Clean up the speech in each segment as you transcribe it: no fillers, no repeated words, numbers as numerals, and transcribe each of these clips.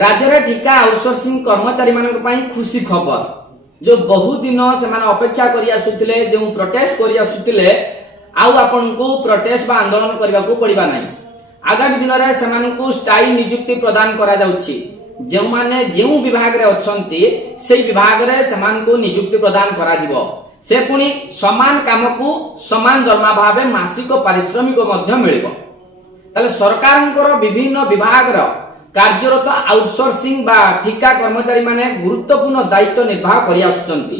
राज्य ठिका आउटसोर्सिंग कर्मचारी मान खुशी खबर जो बहुत दिन से अपेक्षा करी आसुथिले जो प्रोटेस्ट करी आसुथिले आपण को प्रोटेस्ट बा आंदोलन करबा को पड़िबा नाही। आगामी दिन रे सेमानकु स्थायी नियुक्ति प्रदान करा जाउछि। जे माने जेउ विभाग रे अछंती सेई विभाग रे सेमानकु नियुक्ति प्रदान करा जिवो। से पुनी समान काम को समान दरमा भाबे मासिक पारिश्रमिक मध्य मिलिबो। ताले सरकारंकर विभिन्न विभाग रो कार्यरत आउटसोर्सिंग बा ठिका कर्मचारी माने गुरुत्वपूर्ण दायित्व निर्वाह करि आसुचंती।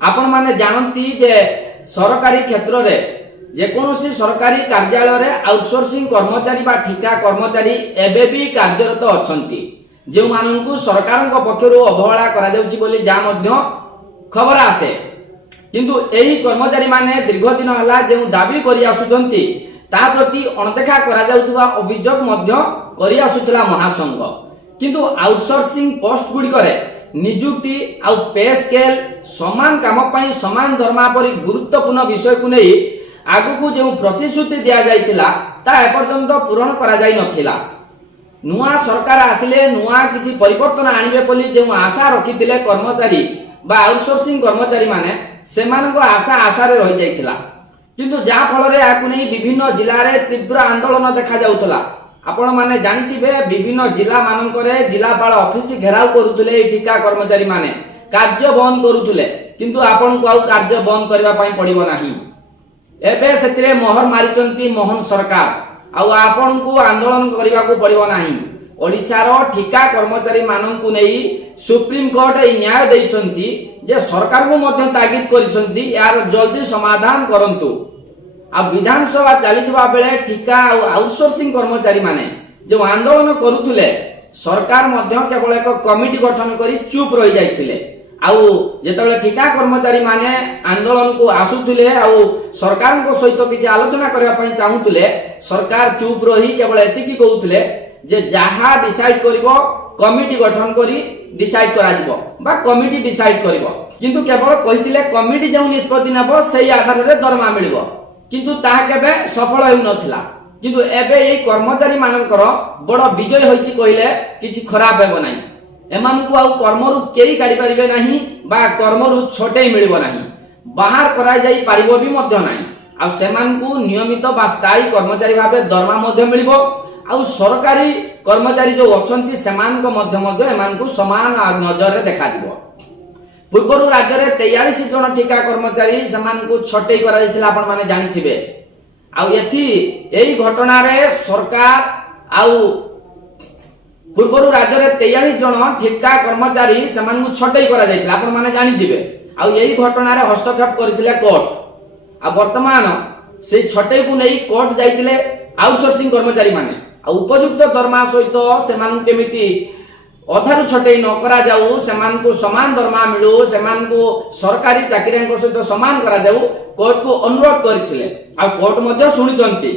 आपण माने जानंती जे सरकारी क्षेत्र रे जे कोनोसी सरकारी कार्यालय रे आउटसोर्सिंग कर्मचारी बा ठिका कर्मचारी एबे भी कार्यरत अछंती, जे माननकु सरकारक पक्षरु अवहेला करा जाउची बोली जा मध्य खबर आसे। किंतु एही कर्मचारी माने दीर्घ दिन हला जे दाबी करि आसुचंती ता प्रति अणदेखा करा जाउतबा अभियोग मध्य करि आसुतला महासंघ। किंतु आउटसोर्सिंग पोस्ट गुडी करे नियुक्ति आ पे स्केल समान काम पई समान दरमा परि गुरुत्वपूर्ण विषय को नै आगु को जो प्रतिश्रुति दिया जाइतिला ता एपर्यंत पूरण करा जाई नथिला। नुआ सरकार आसिले नुआ किछि परिवर्तन आनिबे बोली जो आशा रखितिले कर्मचारी बा आउटसोर्सिंग कर्मचारी माने सेमानको आशा रे रहि जाइतिला। किंतु जा फल रे आकु नै विभिन्न जिल्ला रे तीव्र आंदोलन देखा जाउतला। आपण माने जानितिबे विभिन्न जिल्ला मानकरे जिल्लापाल ऑफिस घेराव करूतले ठिका कर्मचारी माने कार्य बंद करूतले, किंतु आपण को आ कार्य बंद करबा पई पड़िबो नाही। एबे सेतिरे मोहर मारिचंती मोहन सरकार आ आपण को आंदोलन करबा को पड़िबो नाही। ओडिसा रो ठिका कर्मचारी माननकु नै सुप्रीम कोर्ट ए न्याय दैचंती जे सरकार को मध्य तागिद करिसंती यार जल्दी समाधान करंतु। आ विधानसभा चलितबा बेले ठिका आउटसोर्सिंग कर्मचारी माने जो आंदोलन करूथुले सरकार मध्य केवल एक कमिटी गठन करी चुप रहि जाइतिले। आउ जेतबेले ठिका कर्मचारी माने आंदोलन को आसुथुले आउ सरकार को सहित किछि आलोचना करबा पई चाहुथुले, सरकार चुप रही केवल एतिकी कहउथुले जे जहा डिसाइड करिवो कमिटी गठन करी डिसाइड करा जिवो बा कमिटी डिसाइड करिवो। किंतु केवल कहितिले कमिटी जो निष्पत्ति नेबो सेही आधार रे दरमा मिलिवो, किंतु ताहा केबे सफल हेउ नथिला। किंतु एबे एई कर्मचारी मानकर बड़ विजय होइछि कहिले किछि खराब हेबो नाही। एमानकु आउ कर्मरु केही काढी परिबे नाही बा कर्मरु छोटै मिलिबो नाही, बाहर करा जाई पारिबो भी मध्य नाही। आ सेमानकु नियमित बा स्थायी कर्मचारी भाबे दरमा मध्य मिलिबो। आ सरकारी कर्मचारी जो अछंती सेमानक मध्य एमानकु समान नजर रे देखा जिवो। पूर्वरु राज्य रे 43 जन ठिका कर्मचारी सेमानकु छोटै करा जायतिला आपण माने जानिथिबे। आ एथि एई घटना रे सरकार आ पूर्वरु राज्य रे 43 जन ठिका कर्मचारी सेमानकु छोटै करा जायतिला आपण माने जानिथिबे। आ एई घटना रे हस्तक्षेप करथिले कोर्ट। आ वर्तमान से छोटै को नै कोर्ट जायतिले आउटसोर्सिंग कर्मचारी माने आ उपयुक्त दरमा सहित सेमानकु केमिति अधारु छोटै न करा जाऊ, सेमानकु समान दरमा मिलू, सेमानकु सरकारी चाकरियांको सहित समान करा जाऊ कोर्ट को अनुरोध करथिले। आ कोर्ट मध्ये सुनिचंती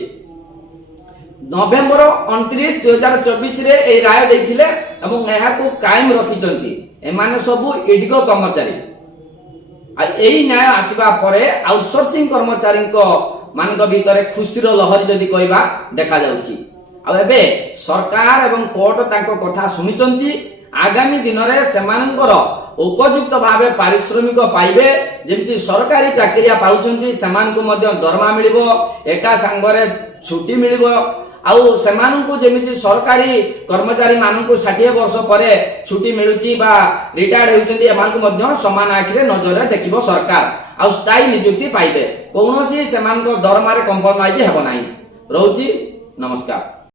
नवेम्बर 29 2024 रे ए राय दैथिले एवं एहा को कायम रखिचंती। एमाने सबु इडिको कर्मचारी आ एही न्याय आसीबा परे आउटसोर्सिंग कर्मचारी को मानक भीतर खुशीर लहरी जदि कहबा देखा जाउची। आ एबे सरकार एवं कोर्ट तांको कथा सुनिचंती। आगामी दिन रे सेमानकर उपयुक्त भाबे पारिश्रमिक पाइबे, जेमति सरकारी चाकरिया पाउचंती सेमानकु मध्य दरमा मिलिबो, एका संगरे छुट्टी मिलिबो। आउ सेमानकु जेमिति सरकारी कर्मचारी मानकु 60 वर्ष परे छुट्टी मिलुची बा रिटायर्ड हेउचंती एमानकु मध्य समान आखिरे नजर रे देखिबो सरकार। आउ स्थायी नियुक्ति पाइबे, कोनोसी सेमानक दरमा रे कंप्रोमाइज हेबो नाही। रहउची, नमस्कार।